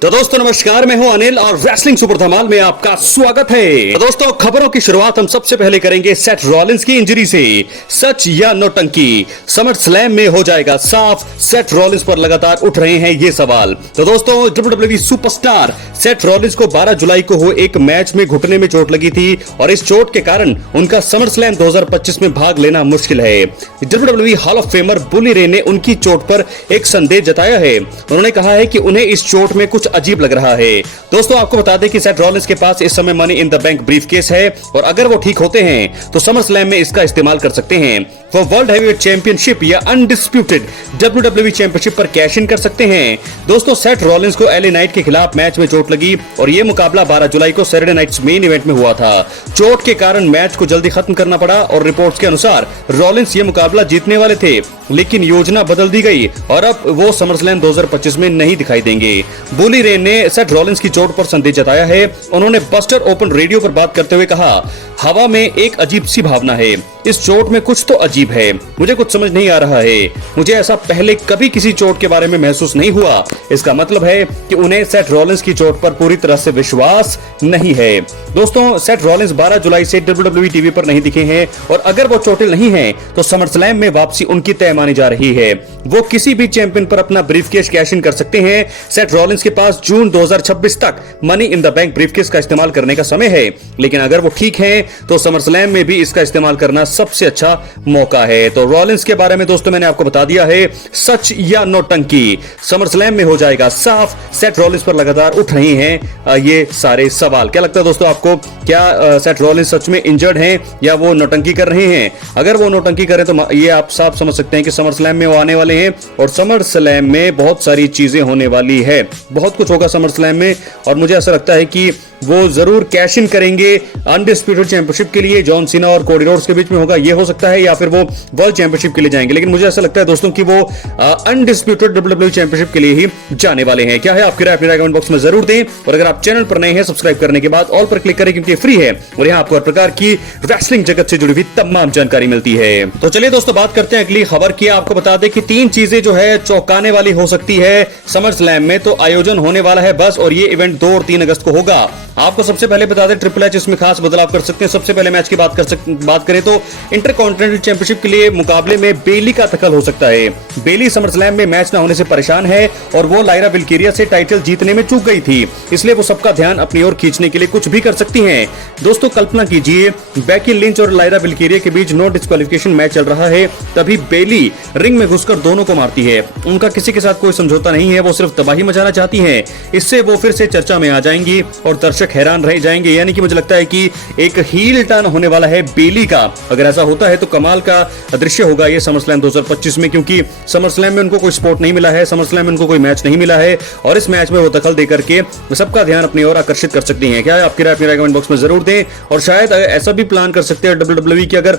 तो दोस्तों नमस्कार, मैं हूं अनिल और रेसलिंग सुपर धमाल में आपका स्वागत है। तो दोस्तों खबरों की शुरुआत हम सबसे पहले करेंगे सेथ रॉलिंस की इंजरी से। सच या नौटंकी, समर स्लैम में हो जाएगा साफ। सेथ रॉलिंस पर लगातार उठ रहे हैं ये सवाल। तो दोस्तों WWE सुपरस्टार सेथ रॉलिंस को 12 जुलाई को हुए एक मैच में घुटने में चोट लगी थी और इस चोट के कारण उनका समर स्लैम 2025 में भाग लेना मुश्किल है। WWE हॉल ऑफ फेमर बुली रे ने उनकी चोट पर एक संदेह जताया है। उन्होंने कहा है कि उन्हें इस चोट में कुछ अजीब लग रहा है। दोस्तों आपको बता दें कि सेथ रॉलिंस के पास इस समय money in the bank briefcase है और अगर वो ठीक होते हैं तो समर स्लैम में इसका इस्तेमाल कर सकते हैं। वो वर्ल्ड हैवीवेट चैंपियनशिप या अनडिस्प्यूटेड WWE चैंपियनशिप पर कैश इन कर सकते हैं। दोस्तों सेथ रॉलिंस को LA नाइट के खिलाफ मैच में चोट लगी और यह मुकाबला 12 जुलाई को सैटरडे नाइट्स मेन इवेंट में हुआ था। चोट के कारण मैच को जल्दी खत्म करना पड़ा और रिपोर्ट्स के अनुसार रॉलिंस ये मुकाबला जीतने वाले थे, लेकिन योजना बदल दी गई और अब वो समरस्लैम 2025 में नहीं दिखाई देंगे। बुली रे ने सेथ रॉलिंस की चोट पर संदेह जताया है। उन्होंने बस्टर ओपन रेडियो पर बात करते हुए कहा, हवा में एक अजीब सी भावना है, इस चोट में कुछ तो अजीब है, मुझे कुछ समझ नहीं आ रहा है। मुझे ऐसा पहले कभी किसी चोट के बारे में महसूस नहीं हुआ। इसका मतलब है कि उन्हें सेथ रॉलिंस की चोट पर पूरी तरह से विश्वास नहीं है। दोस्तों सेथ रॉलिंस 12 जुलाई से WWE टीवी पर नहीं दिखे हैं और अगर वो चोटिल नहीं हैं तो समरस्लैम में वापसी उनकी तय मानी जा रही है। वो किसी भी चैंपियन पर अपना ब्रीफकेस कैश इन कर सकते हैं। सेथ रॉलिंस के पास जून 2026 तक money in the bank briefcase का इस्तेमाल करने का समय है, लेकिन अगर वो ठीक हैं तो समरस्लैम में भी इसका इस्तेमाल करना सबसे अच्छा मौका है। तो रॉलिंस के बारे में दोस्तों मैंने आपको बता दिया है। सच या नौटंकी, समरस्लैम में हो जाएगा साफ। सेथ रॉलिंस पर लगातार उठ रही हैं ये सारे सवाल। क्या लगता है दोस्तों आपको, क्या सेथ रॉलिंस सच में इंजर्ड हैं या वो नौटंकी कर रहे हैं? अगर वो नौटंकी करें तो ये आप साफ समझ सकते हैं कि समरस्लैम में वो आने वाले हैं और समरस्लैम में बहुत सारी चीजें होने वाली है, बहुत कुछ होगा समरस्लैम में और मुझे ऐसा लगता है कि वो जरूर कैश इन करेंगे अनडिस्प्यूटेड चैंपियनशिप के लिए। जॉन सीना और कोडी रोड्स के बीच में होगा, ये हो सकता है, या फिर वो वर्ल्ड चैंपियनशिप के लिए जाएंगे, लेकिन मुझे ऐसा लगता है दोस्तों कि वो अनडिस्प्यूटेड WWE चैंपियनशिप के लिए ही जाने वाले हैं। क्या है आपकी राय? अपनी राय कमेंट बॉक्स में जरूर दें और अगर आप चैनल पर नए हैं सब्सक्राइब करने के बाद ऑल पर क्लिक करें क्योंकि फ्री है और यहाँ आपको हर प्रकार की रेसलिंग जगत से जुड़ी हुई तमाम जानकारी मिलती है। तो चलिए दोस्तों बात करते हैं अगली खबर की। आपको बता दें कि 3 चीजें जो है चौंकाने वाली हो सकती है समर स्लैम में। तो आयोजन होने वाला है बस, और ये इवेंट 2 और 3 अगस्त को होगा। आपको सबसे पहले बता दें ट्रिपल एच इसमें खास बदलाव कर सकते हैं। सबसे पहले मैच की बात करें तो इंटरकॉन्टिनेंटल चैंपियनशिप के लिए मुकाबले में बेली का दखल हो सकता है। बेली समर स्लैम में मैच न होने से परेशान है और वो लायरा विल्कीरिया से टाइटल जीतने में चूक गई थी, इसलिए वो सबका ध्यान अपनी ओर खींचने के लिए कुछ भी कर सकती हैं। दोस्तों कल्पना कीजिए, बेकी लिंच और लायरा विल्कीरिया के बीच नो डिस्क्वालिफिकेशन मैच चल रहा है, तभी बेली रिंग में घुसकर दोनों को मारती है। उनका किसी के साथ कोई समझौता नहीं है, वो सिर्फ तबाही मचाना चाहती है। इससे वो फिर से चर्चा में आ जाएंगी और दर्शक हैरान रह जाएंगे। यानी कि मुझे लगता है कि एक हील टर्न होने वाला है बेली का। अगर ऐसा होता है तो कमाल का दृश्य होगा ये समरस्लैम 2025 में, क्योंकि समरस्लैम में उनको कोई स्पोर्ट नहीं मिला है, समरस्लैम में उनको कोई मैच नहीं मिला है और इस मैच में वो दखल दे करके सबका ध्यान अपनी ओर आकर्षित कर सकती हैं। क्या है आपकी राय? अपनी राय कमेंट बॉक्स में जरूर दें और शायद ऐसा भी प्लान कर सकते हैं WWE कि अगर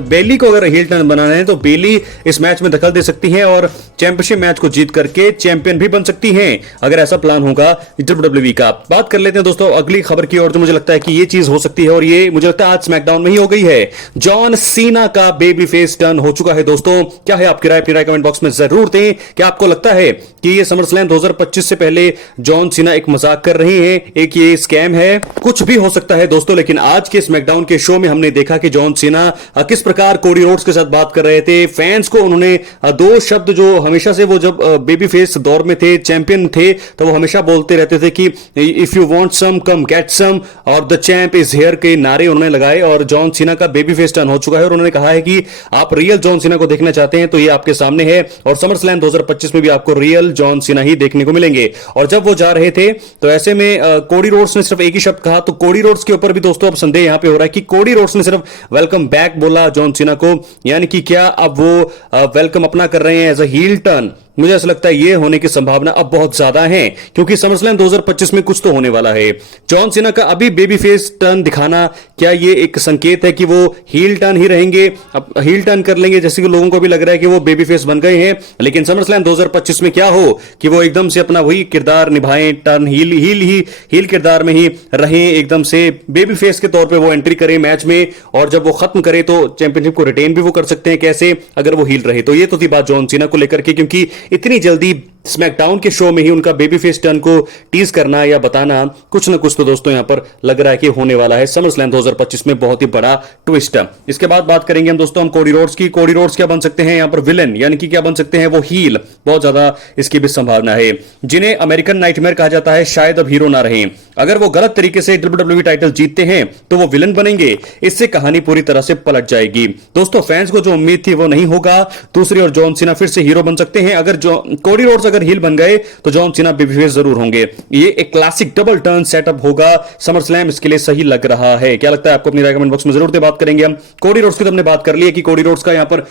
बेली को अगर हील टर्न बनाना है तो बेली इस मैच में दखल दे सकती हैं और चैंपियनशिप मैच को जीत करके चैंपियन भी बन सकती हैं, अगर ऐसा प्लान होगा WWE का। बात कर लेते हैं दोस्तों अगली खबर की ओर, जो मुझे लगता है कि ये चीज हो सकती है और ये मुझे लगता है आज स्मैकडाउन में ही हो गई है। जॉन सीना का बेबी फेस टर्न हो चुका है दोस्तों। क्या है आपकी राय? अपनी राय कमेंट बॉक्स में जरूर दें। क्या आपको लगता है कि ये समरस्लैम 2025 से पहले जॉन सीना एक मजाक कर रहे हैं, एक ये स्कैम है? कुछ भी हो सकता है दोस्तों, लेकिन आज के स्मैकडाउन के शो में हमने देखा कि जॉन सीना किस प्रकार कोडी रोड्स के साथ बात कर रहे थे। फैंस को उन्होंने 2 शब्द जो हमेशा से वो जब बेबी फेस दौर में थे, चैंपियन थे, तो वो हमेशा बोलते रहते थे कि if you want some come get some और द चैंप इज हियर के नारे उन्होंने लगाए और जॉन सीना का बेबी फेस टर्न हो चुका है और उन्होंने कहा है कि आप रियल जॉन सीना को देखना चाहते हैं तो ये आपके सामने है और समरस्लैम 2025 में भी आपको रियल जॉन सीना ही देखने को मिलेंगे। और जब वो जा रहे थे तो ऐसे में कोडी रोड्स ने सिर्फ एक ही शब्द कहा, तो कोडी रोड्स के ऊपर भी दोस्तों अब संदेह यहां पे हो रहा है कि कोडी रोड्स ने सिर्फ वेलकम बैक बोला जॉन सीना को, यानी कि क्या अब वो वेलकम अपना कर रहे हैं एज अ हील टर्न? मुझे ऐसा लगता है ये होने की संभावना अब बहुत ज्यादा है, क्योंकि समरस्लैम 2025 में कुछ तो होने वाला है। जॉन सीना का अभी बेबी फेस टर्न दिखाना, क्या ये एक संकेत है कि वो हील टर्न ही रहेंगे, अब हील टर्न कर लेंगे, जैसे कि लोगों को भी लग रहा है कि वो बेबी फेस बन गए हैं, लेकिन समरस्लैम 2025 में क्या हो कि वो एकदम से अपना वही किरदार निभाएं, टर्न हील किरदार में ही रहें, एकदम से बेबी फेस के तौर पे वो एंट्री करे मैच में, और जब वो खत्म करे तो चैंपियनशिप को रिटेन भी वो कर सकते हैं। कैसे? अगर वो हील रहे। तो ये तो थी बात जॉन सीना को लेकर के, क्योंकि इतनी जल्दी स्मैकडाउन के शो में ही उनका बेबी फेस टर्न को टीज करना या बताना कुछ ना कुछ तो दोस्तों यहां पर लग रहा है कि होने वाला है समर स्लैम 2025 में। बहुत ही बड़ा ट्विस्ट है। इसके बाद बात करेंगे हम दोस्तों कोडी रोड्स की। कोडी रोड्स क्या बन सकते हैं यहां पर? विलन, यानी कि क्या बन सकते हैं वो? हील। बहुत ज्यादा इसकी भी संभावना है। जिन्हें अमेरिकन नाइटमेयर कहा जाता है शायद अब हीरो ना रहे। अगर वो गलत तरीके से WWE टाइटल जीतते हैं तो वो विलन बनेंगे। इससे कहानी पूरी तरह से पलट जाएगी दोस्तों। फैंस को जो उम्मीद थी वो नहीं होगा। दूसरी ओर जॉन सीना फिर से हीरो बन सकते हैं। अगर कोडी रोड्स अगर हील बन गए तो जॉन सीना बेबीफेस जरूर होंगे। ये एक क्लासिक डबल टर्न सेटअप होगा समर स्लैम, इसके लिए सही लग रहा है। क्या लगता है आपको? अपनी राय कमेंट बॉक्स में जरूर बात करेंगे हम। कोडी रोड्स की तो हमने बात कर ली है कि कोडी रोड्स का यहां पर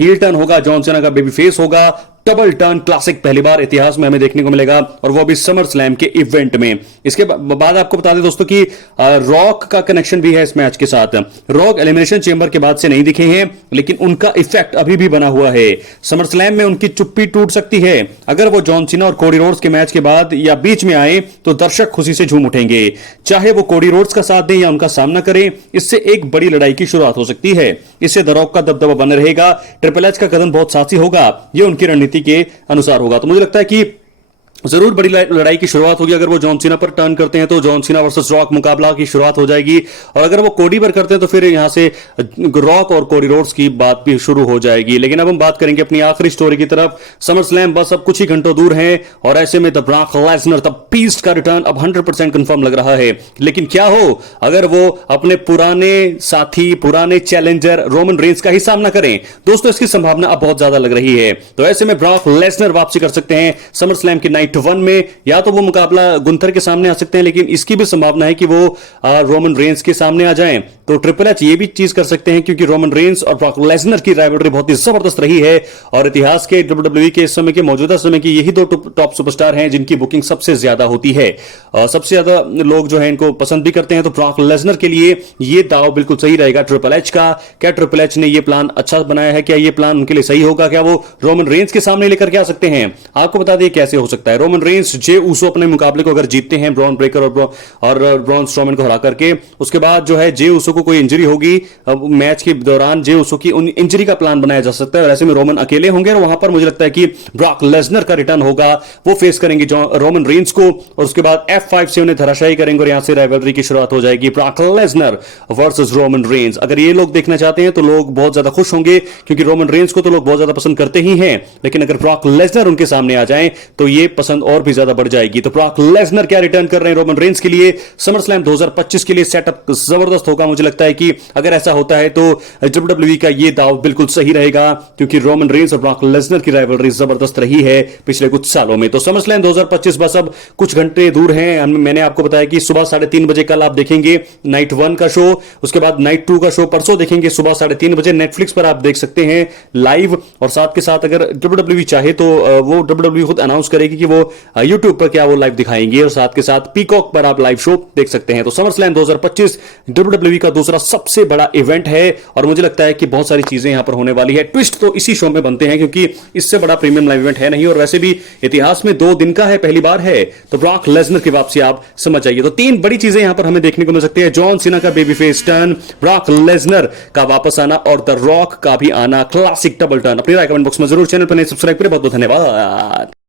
हील टर्न होगा, जॉन सीना का बेबीफेस होगा। डबल टर्न क्लासिक पहली बार इतिहास में हमें देखने को मिलेगा, और वो भी समर स्लैम के इवेंट में। इसके बाद आपको बता दें दोस्तों कि रॉक का कनेक्शन भी है इस मैच के साथ। रॉक एलिमिनेशन चेंबर के बाद से नहीं दिखे हैं, लेकिन उनका इफेक्ट अभी भी बना हुआ है। समर स्लैम में उनकी चुप्पी टूट सकती है। अगर वो जॉन सीना और कोडी रोड्स के मैच के बाद या बीच में आए तो दर्शक खुशी से झूम उठेंगे, चाहे वो कोडी रोड्स का साथ दें या उनका सामना करें। इससे एक बड़ी लड़ाई की शुरुआत हो सकती है। इससे द रॉक का दबदबा बना रहेगा। ट्रिपल एच का कदम बहुत साहसी होगा। यह उनकी रणनीति के अनुसार होगा। तो मुझे लगता है कि जरूर बड़ी लड़ाई की शुरुआत होगी। अगर वो जॉन सीना पर टर्न करते हैं तो जॉन सीना वर्सेस रॉक मुकाबला की शुरुआत हो जाएगी, और अगर वो कोडी पर करते हैं तो फिर यहां से रॉक और कोडी रोड्स की बात भी शुरू हो जाएगी। लेकिन अब हम बात करेंगे अपनी आखिरी स्टोरी की तरफ। समर स्लैम बस अब कुछ ही घंटों दूर है, और ऐसे में the Brock Lesnar the beast का रिटर्न अब 100% कंफर्म लग रहा है। लेकिन क्या हो अगर वो अपने पुराने साथी, पुराने चैलेंजर रोमन रेंस का ही सामना करें? दोस्तों इसकी संभावना अब बहुत ज्यादा लग रही है। तो ऐसे में ब्रॉक लेसनर वापसी कर सकते हैं समर स्लैम की नाइट 1 में, या तो वो मुकाबला गुंथर के सामने आ सकते हैं, लेकिन इसकी भी संभावना है कि वो रोमन रेंस के सामने आ जाएं। तो ट्रिपल एच ये भी चीज कर सकते हैं, क्योंकि रोमन रेंस और ब्रॉक लेसनर की राइवलरी बहुत ही जबरदस्त रही है, और इतिहास के WWE के इस समय के मौजूदा समय की यही दो टॉप सुपरस्टार हैं जिनकी बुकिंग सबसे ज्यादा होती है। सबसे ज्यादा लोग जो है इनको पसंद भी करते हैं। तो ब्रॉक लेसनर के लिए ये दाव बिल्कुल सही रहेगा ट्रिपल एच का। क्या ट्रिपल एच ने ये प्लान अच्छा बनाया है? क्या ये प्लान उनके लिए सही होगा? क्या वो रोमन रेंस के सामने लेकर के आ सकते हैं? आपको बता दें कैसे हो सकता है। रोमन रेंस जे ऊसो अपने मुकाबले को अगर जीतते हैं ब्रॉन ब्रेकर और ब्रॉन स्ट्रोमैन को हरा करके, उसके बाद जो है जे ऊसो को कोई इंजरी होगी मैच के दौरान, जे ऊसो की इंजरी का प्लान बनाया जा सकता है, और ऐसे में रोमन अकेले होंगे, और वहां पर मुझे लगता है कि ब्रॉक लेसनर का रिटर्न होगा। वो फेस करेंगे रोमन रेंस को, और उसके बाद F5 से उन्हें धराशायी करेंगे, और यहां से राइवलरी की शुरुआत हो जाएगी Brock Lesnar versus Roman Reigns. अगर ये लोग देखना चाहते हैं तो लोग बहुत ज्यादा खुश होंगे, क्योंकि रोमन रेंस को तो लोग बहुत ज्यादा पसंद करते ही हैं, लेकिन अगर ब्रॉक लेसनर उनके सामने आ जाए तो ये पसंद और भी ज्यादा बढ़ जाएगी। तो ब्रॉक लेसनर क्या रिटर्न कर रहे हैं रोमन रेंस के लिए समर स्लैम 2025 के लिए? सेटअप जबरदस्त होगा। मुझे लगता है कि अगर ऐसा होता है तो WWE का ये दाव बिल्कुल सही रहेगा, क्योंकि रोमन रेंस और ब्रॉक लेसनर की राइवलरी जबरदस्त रही है पिछले कुछ सालों में। तो समर स्लैम 2025 बस अब कुछ घंटे दूर हैं। मैंने आपको बताया कि सुबह 3:30 बजे कल आप देखेंगे नाइट 1 का शो, उसके बाद नाइट 2 का शो परसों देखेंगे सुबह 3:30 बजे नेटफ्लिक्स पर आप देख सकते हैं लाइव। और साथ के साथ अगर WWE चाहे तो वो WWE खुद अनाउंस करेगी कि वो YouTube पर क्या वो लाइव दिखाएंगे, और साथ के साथ पीकॉक पर आप लाइव शो देख सकते हैं। तो समर स्लैम 2025 WWE का दूसरा सबसे बड़ा इवेंट है, और मुझे लगता है कि बहुत सारी चीजें यहां पर होने वाली है। ट्विस्ट तो इसी शो में बनते हैं, क्योंकि इससे बड़ा प्रीमियम लाइव इवेंट है नहीं, और वैसे भी इतिहास में 2 दिन का है, पहली बार है। तो ब्रॉक लेसनर की वापसी आप समझ जाइए। तो 3 बड़ी चीजें यहां पर हमें देखने को मिल सकती है। जॉन सीना का baby face turn, Brock Lesnar का वापस आना, और द रॉक का भी आना, क्लासिक डबल टर्न। अपनी राय कमेंट बॉक्स में जरूर, चैनल पर नहीं सब्सक्राइब करें। बहुत बहुत धन्यवाद।